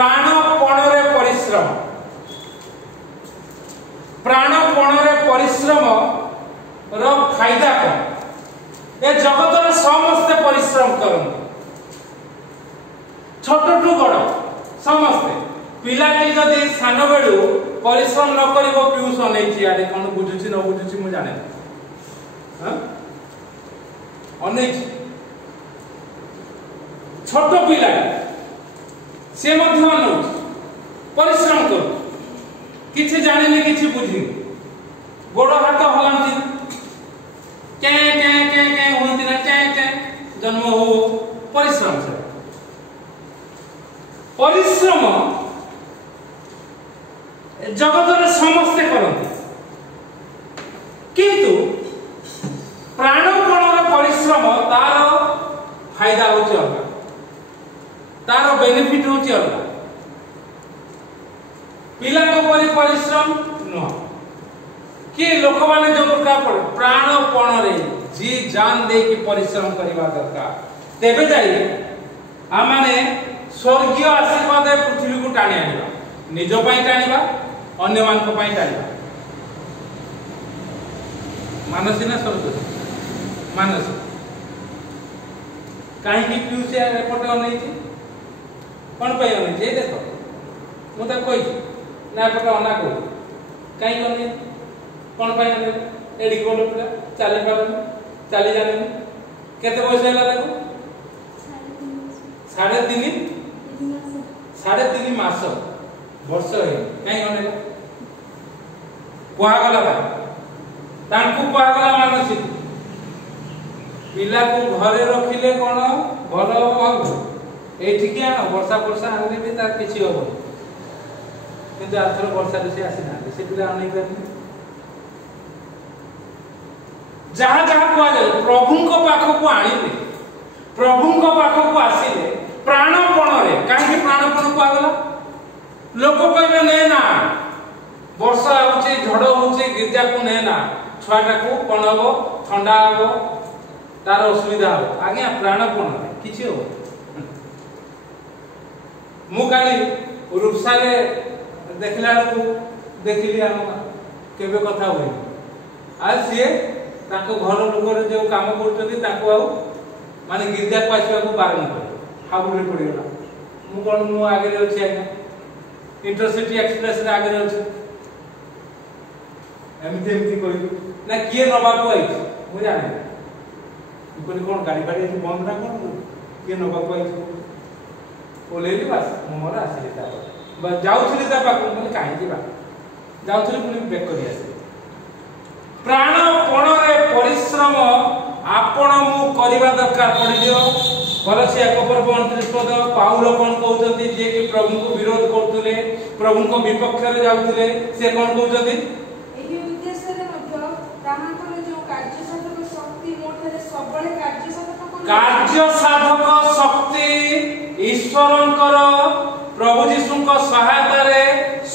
प्राणपणरे परिश्रम प्राणपणरे परिश्रम रो फायदा कौन ए जगत समस्ते परिश्रम करते छोट टू बड़ समस्ते पिलाटी जदि सान बेलू परिश्रम न करिवो पियूष अनेछि आडे कोन बुझुछि न बुझुछि मु जाने हां अनेछि छोट पिला से मध्य अनौछि परिश्रम कर किछि जानिनि किछि बुझिनि गोड़ हाथ हलांति के होंति ना के जन्म हो परिश्रम से परिश्रम जगत समस्ते करते किंतु प्राणपणर परिश्रम तार फायदा होची अलग तार बेनिफिट होची अलग पिला परिश्रम नुह कि लोक माने जो प्रकार प्राणपणरे जी जान दे कि परिश्रम करबा दरकार तेबे जाई आ माने स्वर्गीय आशीर्वाद पृथ्वी को टाणी आनिबा निज पई टाणीबा अन्य मान को पई टाणीबा मानसी ना सरस्वती मानसी काहे कि पियूष एपटे अनैछि कोन पई अनैछि ए देखो मु त कहि ना एपटे अना को काहे अनै कोन पई अनै एडी कोन पिला चाली पारन चाली जाने केते पैसा हैला ताको 3.5 मास वर्ष है कहीं अनेला कुआगला तांकु कुआगला मानसिक पिला को घरे रखिले कोन भल हो एठी के आनो वर्षा वर्षा आने भी तार किछि होबो किंतु आथर वर्षा से आसी ना से पिला अनै करनी जहां जहां कुआ जाय प्रभु को पाख को आनिले प्रभु को पाख को आसीले प्राणपणरे काहे प्राणपण को आगला लोक कहबे नै ना वर्षा होचे झड़ होचे गिरजा को नै ना छुआटा को कोन हो ठंडा हो तार असुविधा हो आज्ञा प्राणपण किछि हो मु काली रूपसा रे देखला को देखिली हम केबे कथा होई आज से ताको घर लोक रे जो काम करतनी ताको आ माने गिरजा को आसीबा को बारण करे हाबुरे पड़ेगा मु कोन मु आगे रे अछि आज्ञा इंटरसिटी एक्सप्रेस रे आगे रे अछि एमती कोइ ना किए नबा को आई मु जाने कोन कोन गाड़ी गाड़ी बंद ना कोन किए नबा को आई ओलेली बस मोर आसीले ता जाउथली ता पाक कोन काहे दिबा जाउथली पुनी बेक करी आसे प्राणपणरे परिश्रम आपण मु करबा दरकार पड़ी दियो कलसिया कपर 29 पद पाउल कोन कहउतंती जे कि प्रभु को विरोध करथुले प्रभु को विपक्ष रे जाउथुले से कोन कहउतंती एही उद्देश्य रे मध्य ताहाकर जो कार्य साधक शक्ति मोठरे सबले कार्य साधक शक्ति ईश्वरंकर प्रभु जीशुଙ୍କ सहायता रे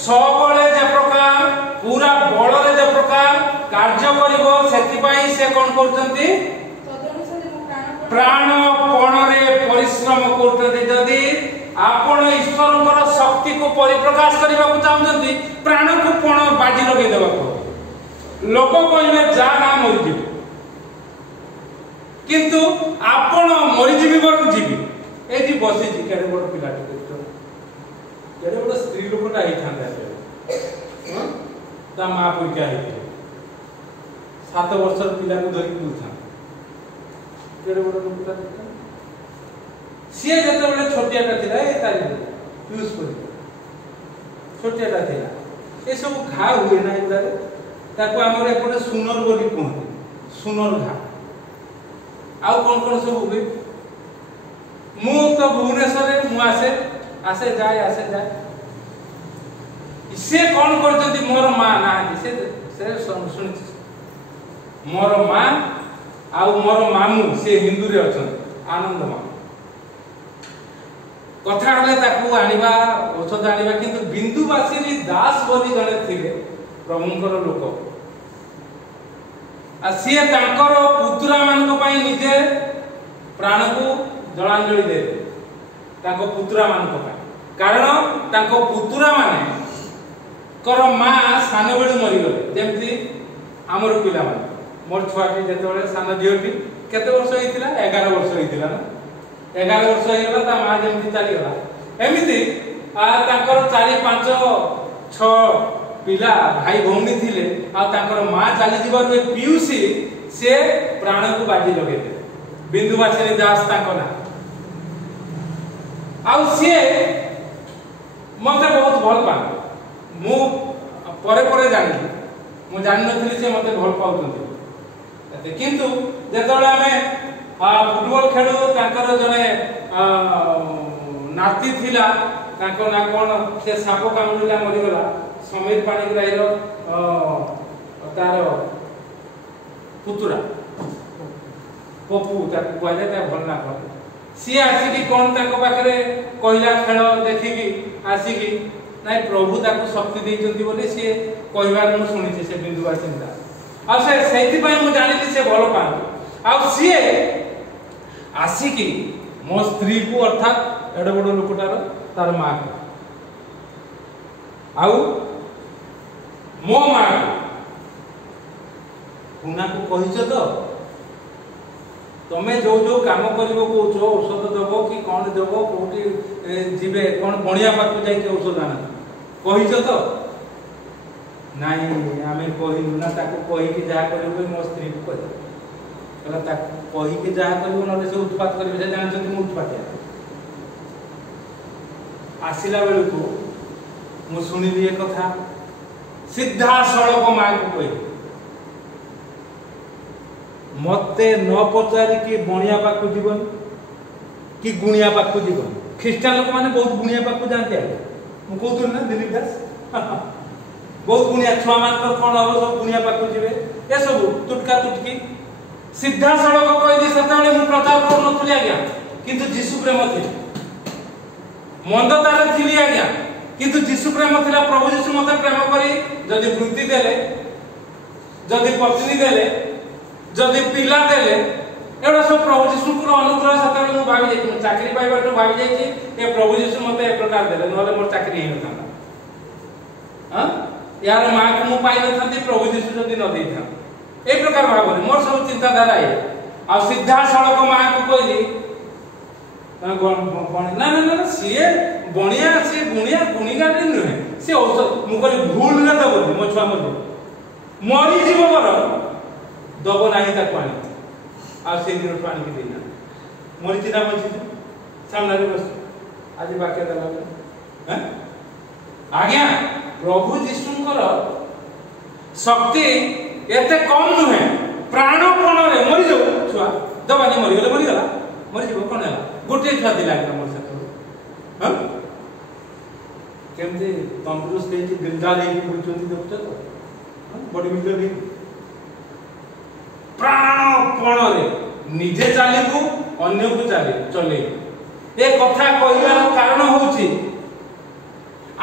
सबले जे प्रकार पूरा बळ रे जे प्रकार कार्य करिवो सेति पई से कोन करथंती प्राणपणरे परिश्रम करते जदि आपण ईश्वरଙ୍କର शक्ति को परिप्रकाश करबा को चाहउछंती प्राण को पण बाजी लगे देबा को लोक कहबे जा ना मरि जीव किंतु आपण मरि जीवी बर जीवी ए जी बसी जी केरे बड़ पिलाटी देखतो केरे बड़ स्त्री लोकटा आइ थांदा हां ता मा पुइका आइ 7 वर्षर पिला को धरि बुलथा केरे बड़ लोकटा देखतो सिए जते बेले छोटियाटा थिला ए तारी यूज करी छोटियाटा थिला ए सब घा हुए ना इदारे ताको हमर एपटे सुनर बोली कहते सुनर घा आउ कोन सब हुए मु तो भुवनेश्वर रे मु आसे जाए से कोन करजती मोर मां ना से सुन मोर मां आउ मोर मामू से हिंदू रे अछन आनंद मां कथा हले ताकू आनिबा औषध आनिबा किंतु बिंदुवासिनी दास बोली जने थिले प्रभुंकर लोक आ सिए तांकर पुत्रा मान को पई निजे प्राण को जलांजलि दे ताको पुत्रा मान को पई कारण तांको पुतुरा माने कर मां सान बेलू मरीगले जेमती आमर पिला माने मोर छुआटी जेतेबेले सान झियोटी केते वर्ष होइतिला 11 वर्ष होइतिला ना 11 वर्ष होइगला ता मां जेमती चली गला एमिति तांकर 4 5 6 पिला भाई भौणी थिले आ तांकर मां चली जीवर पियूसी से प्राण को बाजी लगे दे बिंदुवासिनी दास तांको ना आ से मते बहुत भल पा मु परे परे जानि मु जानि नथिली से मते भल पाउछन्ती किंतु जेतबेले हमें फुटबॉल खेलु तांकर जने नाती थिला तांको ना कोन से साप कामुला मरि गला समीर पाणिग्राहीर तार पुतुरा पप्पू ताको कहले ता भल ना कर सी आसी कोन ताको पाखरे कहला खेल देखिकी आसीकी नाइ प्रभु ताको शक्ति दैचंती बोली सी कहबार मु सुनिछि से बिंदुवासिनी दास आ से सेति पय मु जानिछि से भल पा आ सी आसीकी मो स्त्री को अर्थात एड बड लोकटार तार मां को आउ मो मां पुना को कहिछ तो तमे जो जो काम करिवो कोछ औषध देबो कि कोन देबो कोठी जिबे कोन बणिया पाकु जाई के औषध आना कहिछ तो नाही आमे कहिनु ना ताको कहि कि जा करिवो मो स्त्री को कहि कला ताको कहि कि जा करिवो नले से उत्पाद करिवो से जान छथि मु उत्पाद आसिला बेलु को मु सुनिली ए कथा सीधा सड़क मां को कहि मते न पचारी कि बणिया पाकु जीवन कि गुणिया पाकु जीवन ख्रिस्टान लोक माने बहुत गुणिया पाकु जानते मु कहतु ना दिलीप दास बहुत गुणिया छुआ मान कोन हो सब गुणिया पाकु जीवे ए सब टुटका टुटकी सीधा सड़क कहली सताळे मु प्रचार कर नथुली आज्ञा किंतु जीसु प्रेम थी मंदतार थिली आज्ञा किंतु जीसु प्रेम थिला प्रभु जीसु मते प्रेम करी जदि वृत्ति देले जदि पत्नी देले जदि पिला देले एडा सब प्रभु जीसु को अनुग्रह सताळे मु भाबी जाई मु चाकरी पाइबा तो भाबी जाई ए प्रभु जीसु मते ए प्रकार देले नले मोर चाकरी हे नथा हां यार मां को मु पाइ नथांती प्रभु जीसु जदि न देथा ए प्रकार भाबरे मोर सब चिंता धारा है आ सीधा सड़क मां को कहली ना ना ना सीए बणिया सी गुणिया गुणिगा नहीं सी औषध मु कहली भूल न दबो मो छुआ मरी जीव बर दब नाही ता पानी आ से दिन पानी के देना मरी चिना बंची सामने रे बस आज वाक्य दला हैं आज्ञा प्रभु जीशुंकर शक्ति एते कम नुहे प्राणपण रे मरि जो छुआ दबानी मरि गला मरि जीव कोन हला गोटे छुआ दिला मोर साथ हां केमते तंदुरुस्त हे कि दिलदार हे कि बुझुंती देखछ तो बॉडी बिल्डर हे प्राणपण रे निजे चालिबु अन्य को चले ए कथा कहिबार कारण होउची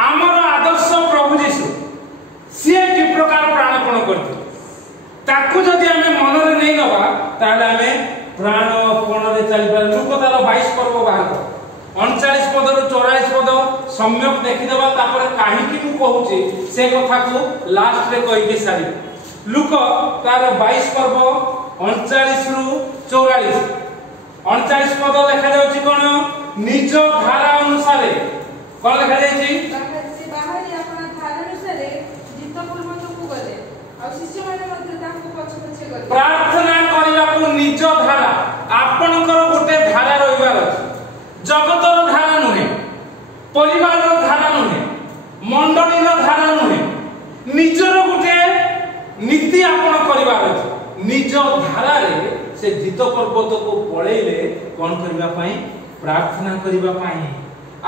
आमर आदर्श प्रभु जीशु से कि प्रकार प्राणपण करथि ताकू जदि हमें मन रे नै नबा ताले हमें प्राणपण रे चली पार लुक तार 22 पर्व बाहर 39 पद रु 44 पद सम्यक देखि देबा तापर काहे कि मु कहूची से कथा को लास्ट रे कहि के सारी लुक तार 22 पर्व 39 रु 44 39 पद लिखा जाउची कोन निज धारा अनुसार कोन लिखा जाइची से बाहर अपना धारा अनुसार जित पूर्वक को गले आ शिष्य माने मध्ये ताको पछ पछे गले प्रार्थना करिबा को निज धारा आपनकर गोटे धारा रहिबार अछि जगतर धारा नुहे परिवार धारा नुहे मंडलीर धारा नुहे निजर गोटे नीति आपण करिबार अछि निज धारा रे से जित पर्वत को पळेले कोन करिबा पई प्रार्थना करिबा पई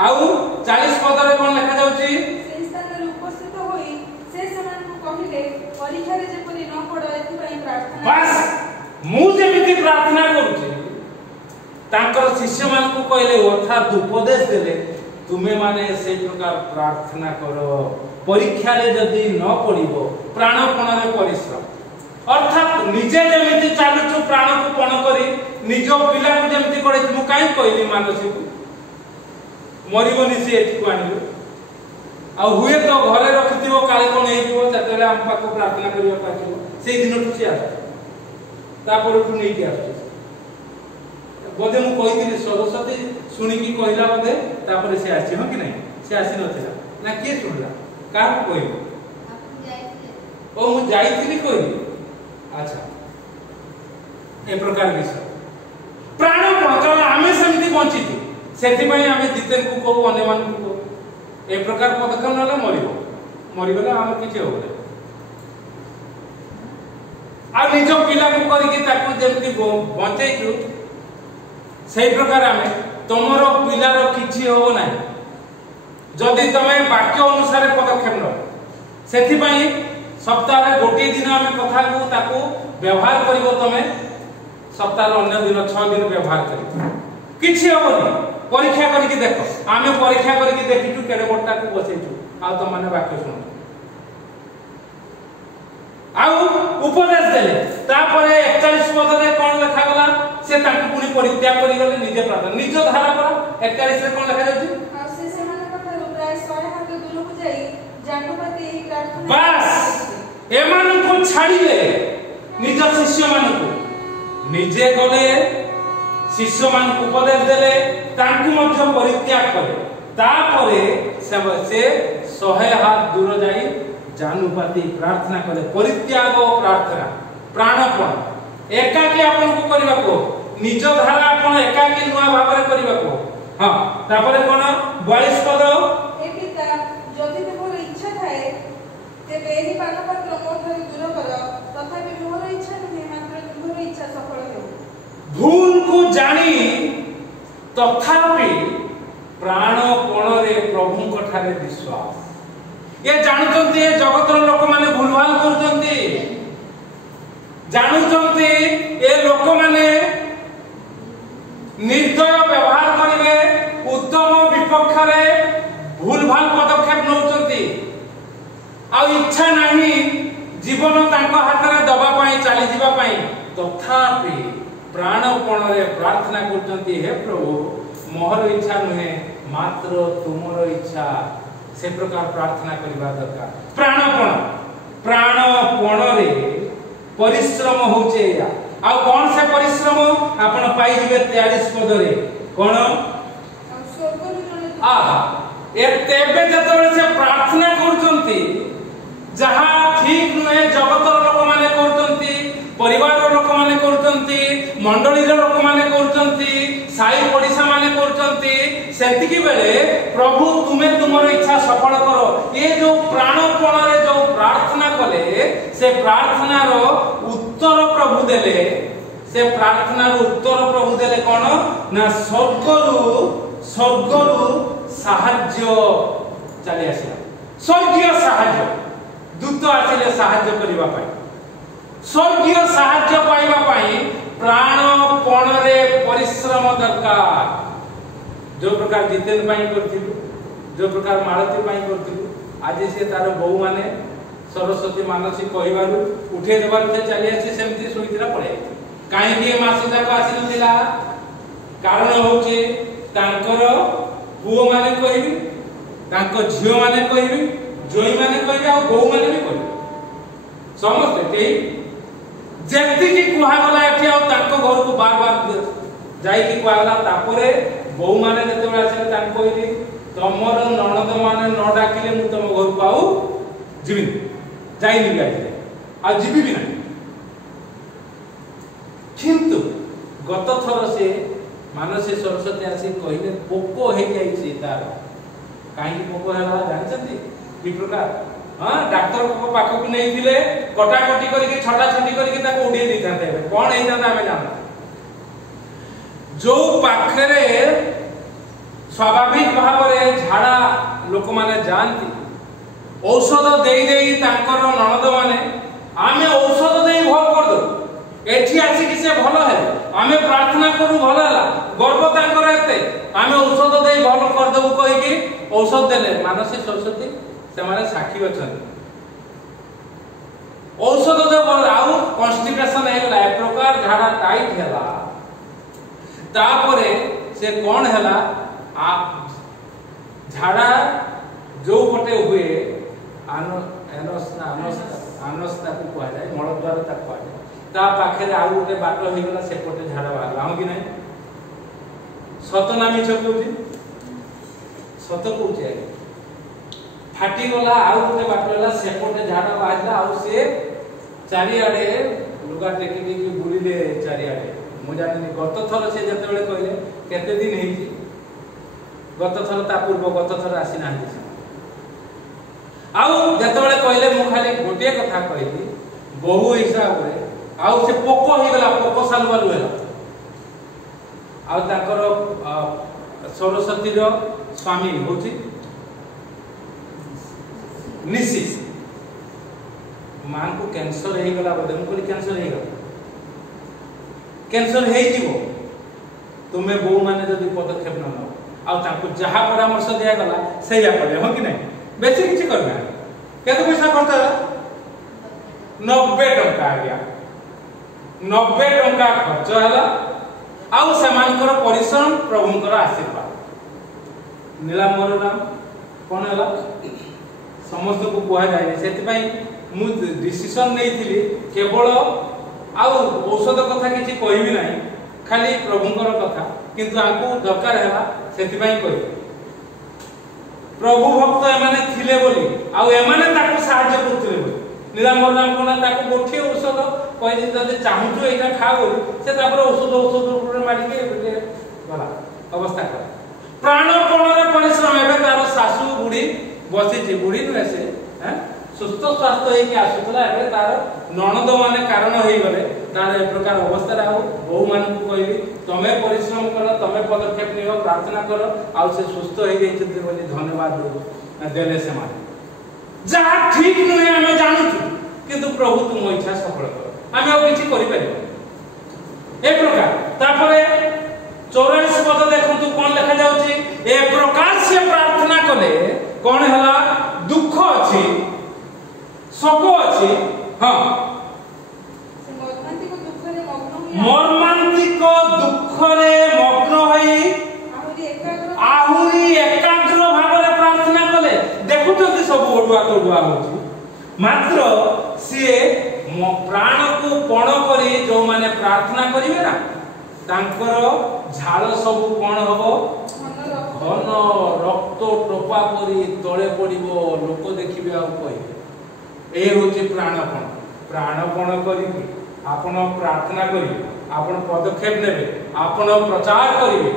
आउ 40 पद रे कोन लिखा जाउची से स्थान रे उपस्थित होई से समान को कहिले परीक्षा रे जेपरि न पड़ो एथि पई प्रार्थना बस मु जेमिति प्रार्थना करूची तांकर शिष्य मान को कहले अर्थात उपदेश देले तुमे माने से प्रकार प्रार्थना करो परीक्षा रे जदी न पड़िबो प्राणपण रे परिश्रम अर्थात निजे जेमिति चालुचु प्राण को पण करी निज पिला को जेमिति करे मु काई कहली मानसी को मरिबोनी से एथि को आनिबो आ हुए तो घरे रखिथिबो काले कोन हेइबो सेतेले हम पाको प्रार्थना करियो पाछो सेई दिन टु से आस तापर टु नै के आस बोधे मु कहिथिले सरस्वती सुनी की कहिला बोधे तापर से आसी हो कि नै से आसी नथिला ना के सुनला का कहिबो आप जाइथिले ओ मु जाइथिली कहि अच्छा ए प्रकार विषय प्राणपण कारण आमे समिति बंचितु सेथि पई आमे जितेन को को अन्य मान को ए प्रकार पदक्षेप नले मरिगले आम किछि होबे आ निज पिला को करी कि ताकू जेमति बंचैछु सेही प्रकार आमे तमरो पिलार किछि होबो नै जदि तमे वाक्य अनुसार पदक्षेप न सेथि पई सप्ताह रे गोटे दिन आमे कथा को ताकू व्यवहार करिवो तमे सप्ताह अन्य दिन 6 दिन व्यवहार करी किछि होबो परीक्षा करके देखो आमे परीक्षा करके देखिछु केडे बट्टा को बसेछु आ तो माने वाक्य सुन आउ उपदेश देले तापरे 41 पद रे कोन लिखा गला से ताकू पुनी परित्याग करि गले निजे प्रार्थना निज धारा पर 41 रे कोन लिखा जाछि आ से समान कथा प्राय 100 हाथ दूर को जाई जानपति एही प्रार्थना बस एमान को छाड़िले निज शिष्य मान को निजे गले शिष्य मान को उपदेश देले तांकु मध्य परित्याग करे तापरे से 100 हाथ दूर जाई जानुपाती प्रार्थना करे परित्याग और प्रार्थना प्राणपण एकाकी आपन को करबा को निज धारा आपन एकाकी नुआ भाबरे करबा को हां तापरे कोन 42 पद ए पिता जदि मोर इच्छा थाए तेबे एही पानपत्र मोर दूर कर तथापि मोर इच्छा नहीं मात्र तुमर इच्छा सफल हो भूल को जानी तथापि प्राणपण रे प्रभु को ठारे विश्वास ये जानुचंती ए जगतर लोक माने भूलभाल करचंती जानुचंती ए लोक माने निर्दय व्यवहार करिवे उत्तम विपक्ष रे भूलभाल पदक्षेप नउचंती आ इच्छा नाही जीवन तांको हाथ रे दबा पई चली जीवा पई तथापि प्राणपण रे प्रार्थना करचंती हे प्रभु मोहर इच्छा नुहे मात्र तुमर इच्छा से प्रकार प्रार्थना करबा दरकार प्राणपण रे परिश्रम होचे या आ कोन से परिश्रम आपण पाई जिवे 43 पद रे कोन आहा ए तेबे जतबे से प्रार्थना करचंती जहा ठीक नुहे जगतर लोक माने करचंती परिवार लोक माने करचंती मंडली लोक माने करचंती साई पडिसा माने करचंती सेतिकी बेले प्रभु तुमे तुमर इच्छा सफल करो ये जो प्राणपण रे जो प्रार्थना कले से प्रार्थना रो उत्तर प्रभु देले से प्रार्थना रो उत्तर प्रभु देले कोन ना स्वर्गरु साहाय्य चली आसिला स्वर्गीय साहाय्य दूत आसिले साहाय्य करिवा पाई स्वर्गीय साहाय्य पाइबा पाई प्राणपण रे परिश्रम दरकार जो प्रकार जितेन पाई करथिलु जो प्रकार मालती पाई करथिलु आज से तार बहु माने सरस्वती मानसी कहिबारु उठे देबार से चली आसी सेमती सुइतिरा पड़े काहे कि मास जाक आसी नथिला कारण होचे तांकर पुओ माने कहिबी तांको झियो माने कहिबी जोई माने कहिबी आ बहु माने भी कहिबी समस्त के जेति की कुहा गला एठी आ तांको घर को बार-बार जाई की कुहा गला तापरे बहु माने जते आसे तान कहिली तमर ननद माने न डाकिले मु तम घर को आउ जीवी जाई नि गाइले आ जीवी भी नहीं किंतु गत थर से मानसी सरस्वती आसी कहिले पोको हे जाई छी तार काई पोको हला जानछंती की प्रकार हां डॉक्टर को पाखो को नहीं दिले कटाकटी करके छटा छटी करके ताको उडी दै थाते कोन हे जाता हमें जान जो पाखरे स्वाभाविक भाव रे झाड़ा लोक माने जानती औषध देई देई तांकर ननद माने आमे औषध देई भल कर दो एठी आसी कि से भलो है आमे प्रार्थना करू भलो हला गर्व तांकर एते आमे औषध देई भल कर दबु कहि कि औषध देले मानसी सरस्वती से माने साखी अछन औषध दे भल आउ कॉन्स्टिपेशन हेला ए प्रकार झाड़ा टाइट हेला तापरे से कोन हेला आप झाड़ा जो पटे हुए आनस्ता को कह जाए मलद्वार ताको कह जाए ता पाखे आउ गोटे बाट हो गला सेपटे झाड़ा बाहर आउ कि नहीं सत ना मिछ कहूची सत कहूची फाटी गला आउ गोटे बाट होला सेपटे झाड़ा बाहर आउ से चारिआडे लुगा टेकी टेकी बुलिले चारिआडे मु जानि गत थर से जते बेले कहले केते दिन हेची गत थर ता पूर्व गत थर आसी नाही आउ जते बेले कहले मु खाली गोटे कथा कहली बहु हिसाब रे आउ से पोको ही गला पोको सालवालु होला आउ ताकर सरस्वती रो स्वामी होची निशिस मां को कैंसर हे गला बदे मु कहली कैंसर हे गला कैंसर हे जीवो तुमे बहु माने जदी पदक्षेप न लो आ ताको जहा परामर्श दिया गला सेया करे हो कि नहीं बेसी किछि करना केते पैसा खर्च 90 टका आ गया 90 टका खर्च होला आउ समानकर परिश्रम प्रभुंकर आशीर्वाद नीलांबर नाम कोन होला समस्त को कोहा जाय सेति पई मु डिसिजन नेइथिली केवल आउ औषध कथा किछि कहबी नाही खाली प्रभुंकर कथा किंतु आकु दरकार हैला सेति पई कहि प्रभु भक्त एमाने थिले बोली आउ एमाने ताकु सहाय्य करथिले बोली नीलांबर नाम कोना ताकु गोठी औषध कहि जदि चाहूछु एटा खा बोली से तापर औषध ऊपर मारी के गला अवस्था कर प्राणपण रे परिश्रम एबे तार सासु बुढ़ी बसिछि बुढ़ी न से हैं सुस्थ स्वास्थ्य है कि आसुतला एबे तार ननद माने कारण होई गले तार ए प्रकार अवस्था रा बहु मान को कहबी तमे परिश्रम करो तमे पदक्षेप नियो प्रार्थना करो आ से सुस्थ होई जैछथि बोली धन्यवाद देले से माने जा ठीक नुहे हम जानू किंतु प्रभु तुम इच्छा सफल करो हम आ किछि करि परिबो ए प्रकार तापरे 84 पद देखंतु कोन लिखा जाउची ए प्रकार से प्रार्थना कले कोन हला दुख अछि शोक अछि हां मर्मांतिक दुख रे मग्न होई आहुरी एकाग्र भाव रे प्रार्थना कले देखुछथि सब ओडुआ तोडुआ होछि मात्र से प्राण को पण करी जो माने प्रार्थना करिवे ना तांकर झाल सब कोन हबो घन रक्त टोपा परी तळे पडिबो लोक देखिबे आ कहिबे ए होची प्राणपण करी आपण प्रार्थना करी आपण पदक्षेप नेबे आपण प्रचार करिवे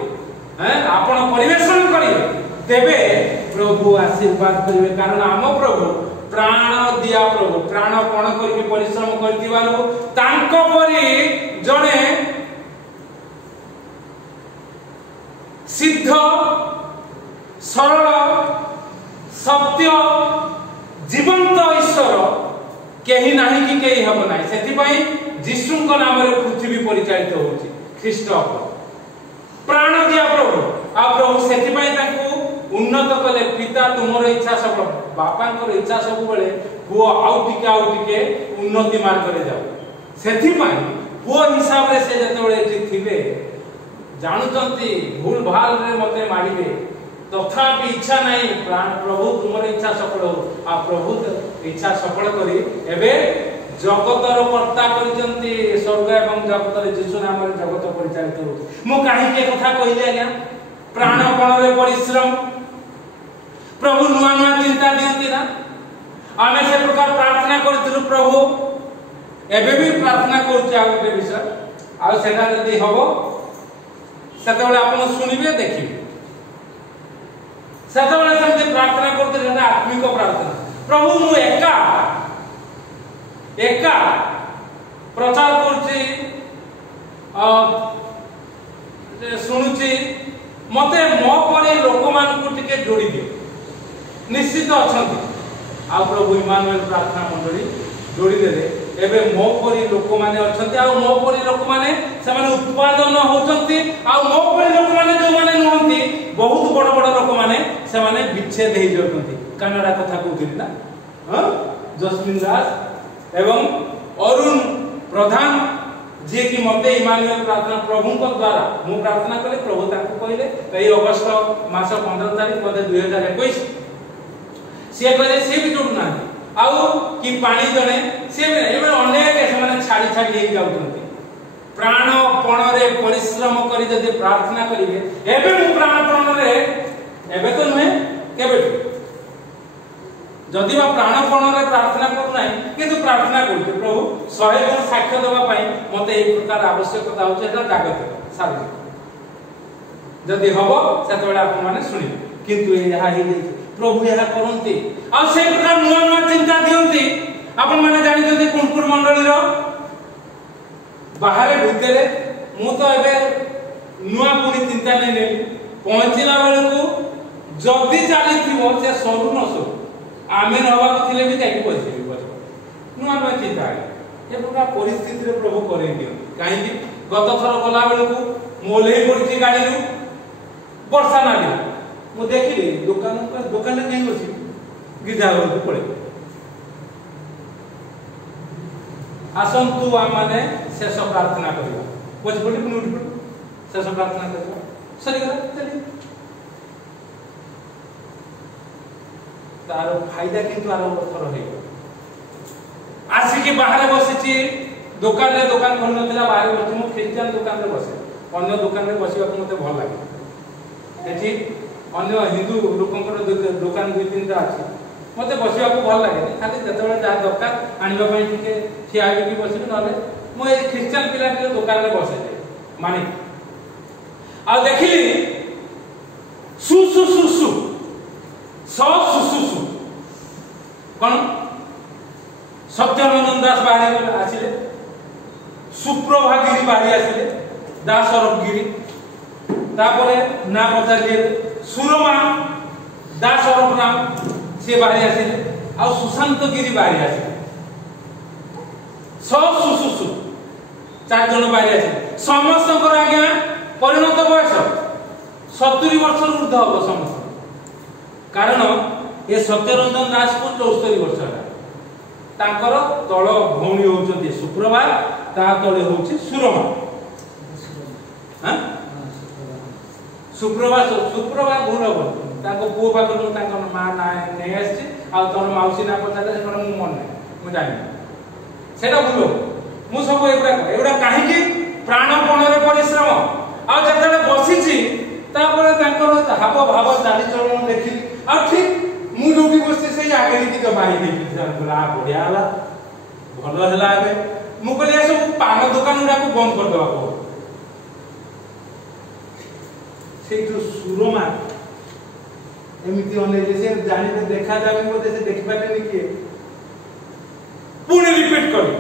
हैं आपण परिवेशन करिवे देबे प्रभु आशीर्वाद करिवे कारण आम प्रभु प्राण दिया प्रभु प्राणपण करी परिश्रम करथिबारो तांको परी जणे सिद्ध सरल सत्य जीवंत ईश्वर केही नाही कि केही हबो नाही सेति पई जिसुंक नाम रे पृथ्वी परिचालित होछि ख्रीष्ट प्राण दिया प्रभु आ प्रभु सेति पई ताकू उन्नत कले पिता तुमर इच्छा सब बापांकर इच्छा सब बेले पुओ आउ टिके उन्नति मार्ग रे जाऊ सेति पई पुओ हिसाब रे से जते बेले एठी थिबे जानुचंती भूल भाल रे मते मारिबे तथापि इच्छा नहीं प्राण प्रभु तुमर इच्छा सफल हो आ प्रभु इच्छा सफल करी एबे जगतर कर्ता करिसंती स्वर्ग एवं जगत रे यीशु नाम रे जगत परिचालित हो मु काहे के कथा कहिली आज्ञा प्राणपण रे परिश्रम प्रभु नुआ नुआ चिंता दियंती ना आमे से प्रकार प्रार्थना करथिलु प्रभु एबे भी प्रार्थना करछि आ गोटे विषय आ सेटा जदी हबो सेते बेले आपण सुनिबे देखिबे सेते से प्रार्थना करते आत्मिक प्रार्थना प्रभु मु एका प्रचार करछि सुनुछि मते मो परे लोक मान को टिके जोड़ी दे निश्चित अछंती आ प्रभु इमानुएल प्रार्थना मंडली जोड़ी देले एबे मो परी लोक माने अछंती आ मो परी लोक माने से माने उत्पादन होचंती आ मो परी लोक माने जो माने नहंती बहुत बड़ बड़ लोक माने से माने विच्छेद हे जतंती कन्नड़ा कथा कहउथिली ना हां जस्मिन दास एवं अरुण प्रधान जे कि मते इमानुएल प्रार्थना प्रभु को द्वारा मु प्रार्थना कले प्रभु ताको कहले ए अगस्त मास 15 तारिख मते 2021 सी कहले सी भी जोड़ू ना आउ कि पानी जणे सी भी एबे अनेक से माने छाड़ी छाड़ी हे जाउछंती प्राण पण रे परिश्रम करी जदि प्रार्थना करिवे एबे मु प्राण पण रे एबे तो नुहे केबे जदि बा प्राण पण रे प्रार्थना करू नाही किंतु प्रार्थना करू प्रभु 100 जन साक्ष्य देबा पई मते एक प्रकार आवश्यकता होचे एटा जागत सारे जदि हबो सेतबेला आपण माने सुनिबे किंतु यहा ही प्रभु यहा करंती आ से प्रकार नुआ नुआ चिंता दियंती आपण माने जानि जदि कुणपुर मंडली रो बाहर भितरे मु तो एबे नुआ पुनी चिंता नै नेली पहुंचला बेले को जदि जानि थिवो से सरू न सरू आमे नवा थिले भी जाई पहुंचबी बस नुआ नुआ चिंता ए प्रकार परिस्थिति रे प्रभु करे दियो काहे कि गत थर गला बेले को मोले पड़ती गाड़ी रू वर्षा नाली मु देखिली दुकान नहीं होची गिजा हो पड़े आसंतु आ माने शेष प्रार्थना करियो पछ पड़ी पुनी उठ पड़ी शेष प्रार्थना करियो सरी गला चली तारो फायदा किंतु आरो थर हे आसी के बाहर बसिची दुकान खोल नथिला बाहर बसि मु ख्रिस्टियन दुकान रे बसे अन्य दुकान रे बसिबा को मते भल लागे एठी अन्य हिंदू लोकंकर दुकान दुई तीन टा अछि मते बसिबा को भल लागे खाली जतबे जा दरकार आनिबा पई के ठिया होई बसिबे नले मु ए ख्रिस्टियन पिला के दुकान रे बसे माने आ देखिली सु सु सु सु सु सु सु कोन सत्यरंजन दास बाहर आसिले सुप्रभागिरी बाहर आसिले दास अरबगिरी तापरे ना पचारिए सुरमा दास अरबराम से बाहर आसिले आ सुशांत गिरी बाहर आसिले सब सुसुसु चार जन बाहर आसिले समस्त आज्ञा परिणत बयस 70 वर्ष ऊर्ध्व हो समस्त कारण ए सत्यरंजन दास को 74 वर्ष है तांकर तळ भौणी होउचंती शुक्रवार ता तळे होउची सुरमा हां शुक्रवार भूरब ताको पुओ पाकर ताको मा ना नै आछि आ तोर माउसी ना पछाले से मु मन नै मु जानि सेटा भूलो मु सब एगुडा काहे कि प्राणपण रे परिश्रम आ जतले बसिछि तापर तांकर हाव भाव चाली चलन देखि आ ठीक मु जोटी बसि से आगे टिक बाई दे बोला बढ़िया हला भलो हला आबे मु कहले सब पान दुकान उडा को बंद कर देबा को से जो सुरमा एमिति ओने जे जानि के देखा जाबे मोते से देखि पाले नि के पुणी रिपीट करी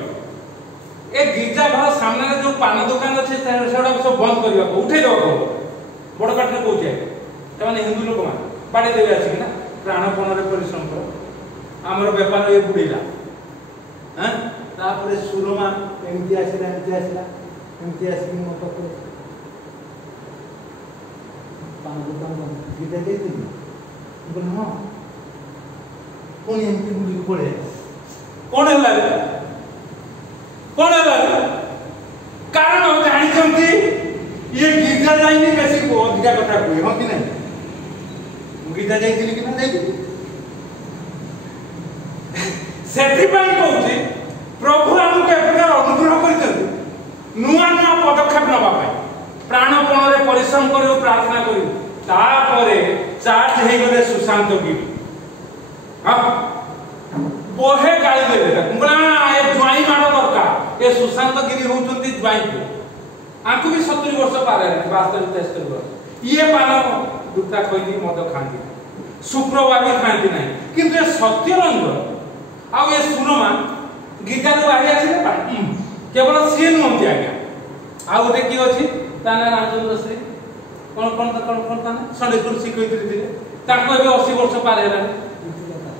ए गिरजा घर सामने जो पान दुकान अछि सेडा सब बंद करबा को उठे देबा को बड़ काटने को जाय तमाने हिंदू लोक मा बाडे देबे अछि ना प्राणपण रे परिश्रम कर हमर व्यापार ए बुडीला हां तापरे सुरमा एमती आसीला एमती आसी मत को पान दुकान गीता देती बोल हां कोन एमती बुडी पड़े कोन हला कारण जानि छंती ये गीता जाइनी बेसी को अधिका कथा कोइ हम कि नहीं गीता जाइथिली कि ना जाइथिली सेठी पई कहउची प्रभु हमके प्रकार अनुग्रह करितंती नुआ नुआ पदक्षेप नबा पई प्राणपण रे परिश्रम करियो प्रार्थना करियो तापरे चार्ज हे गले सुशांत गिरी हां बोहे गाली देले बोला ए ज्वाई मानो दरकार ए सुशांत गिरी होउचंती ज्वाई को आंकु भी 70 वर्ष पार है 72 73 वर्ष ये पालन दुता कोई मद खांती शुक्रवार भी खांती नहीं किंतु सत्यरंजन आ ये सुरमा गीता रो आगे आछले केवल सी नहती आज्ञा आ गोटे की अछि ताना रामचंद्र श्री कोन ताना संडे स्कूल शिखई दिले ताको एबे 80 वर्ष पार हैला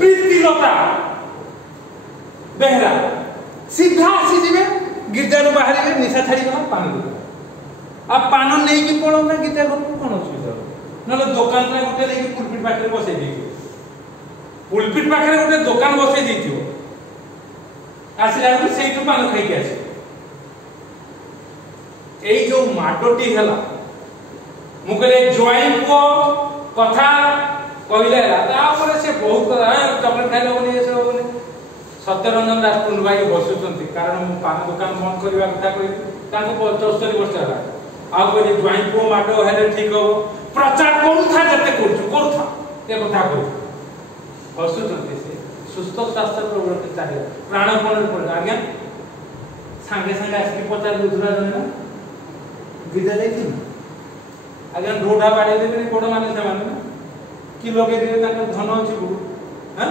प्रीतिलता बेहरा सीधा आसी जिवे गिरजा रो बाहर के निशा छाड़ी गला पान दो आ पान नै कि पड़ो ना गीता घर को कोन असुविधा नले दुकान रे गोटे लेके पुलपिट पाखरे बसै दियो पुलपिट पाखरे गोटे दुकान बसै दिथियो आसिला को सेइटु पान खाइ के आसी एई जो माटोटी हला मु कहले ज्वाइन को कथा कहले ता पर से बहुत चॉकलेट खाइले होनी ये सब होनी सत्यरंजन दास टुंडु भाई बसुचंती कारण मु पान दुकान बंद करबा कथा कहि ताको 74 वर्ष होला आ कोइ ज्वाइन को माडो हेले ठीक हो प्रचार करूथा जते करूथा ए कथा कहि बसुचंती से सुस्थ स्वास्थ्य प्रवृत्ति चाहिए प्राणपण पर आज्ञा सांगे सांगे आसकी पचार दुधरा जने गिदा देखि आज्ञा रोडा बाडे देबे कोड माने से माने कि लोगे देबे ताको धन अछि गुरु हां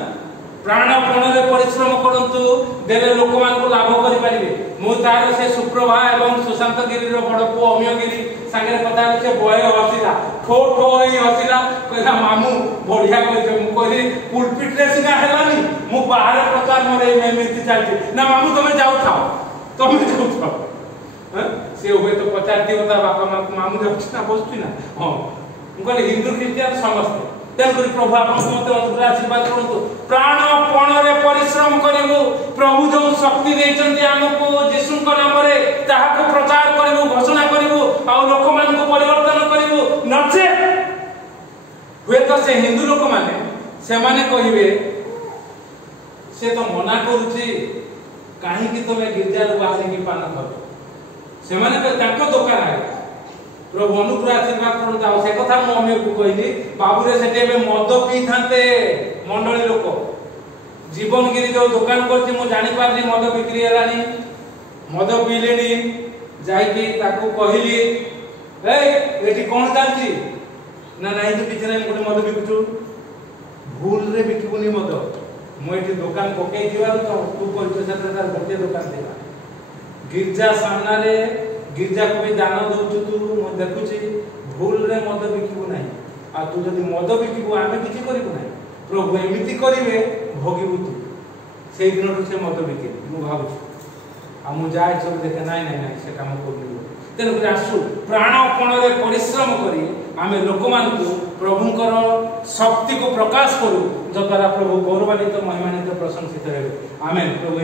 प्राणपणरे परिश्रम करंतु देले लोक मान को लाभ करि परिबे मु तार से सुप्रभा एवं सुशांत गिरी रो बड़ पु अमिय गिरी संगे कथा से बय हसिला ठो ठो होई हसिला कहला मामू बढ़िया कहते मु कहली पुलपिट रे सिना हेलानी मु बाहर प्रचार मरे मेमिति चालती ना मामू तुम जाऊ थाओ तुम जाऊ थाओ हां से होय तो 50 दिवस बापा मामू जाऊ ना बसती ना हां मु कहली हिंदू क्रिश्चियन समस्त तेलुगु प्रभु आपन मते अनुग्रह आशीर्वाद करतो प्राणपणरे परिश्रम करिवो प्रभु जो शक्ति देचंती हमको यीशु को नाम रे ताहाको प्रचार करिवो घोषणा करिवो आ लोक मान को परिवर्तन करिवो नचे हुए तो से हिंदू लोक माने से माने कहिबे से तो मना करूची काहे कि तमे गिरजा रो बाहर की पान कर से माने के ताको दुकान है प्रभु अनुग्रह आशीर्वाद करता से कथा मु अमे को कहली बाबू रे सेटे में मद पी थांते मंडली लोक जीवन गिरी जो दुकान करछि मु जानि पारली मद बिक्री हलानी मद पीलेनी जाई कि ताको कहली ए एठी कोन चालछि ना नाही तो किछ नाही कोन मद बिकुछु भूल रे बिकिबुनी मद मु एठी दुकान पकेई दिवार तो तू कहछ सरकार गोटे दुकान देबा गिरजा सामना रे गिरजा को भी दान दउछु तू म देखुची भूल रे मद बिकिबु नाही आ तू जदी मद बिकिबु आमे किछि करिबु नाही प्रभु एमिति करिवे भोगिबु तू सेई दिन से मद बिके मु भाबुछु आ मु जाय सब देखे नाही नाही नाही से काम करिबु तेन को आसु प्राणपण रे परिश्रम करी आमे लोकमान को प्रभुंकर शक्ति को प्रकाश करू जद्वारा प्रभु गौरवान्वित महिमान्वित प्रशंसित हेबे आमेन प्रभु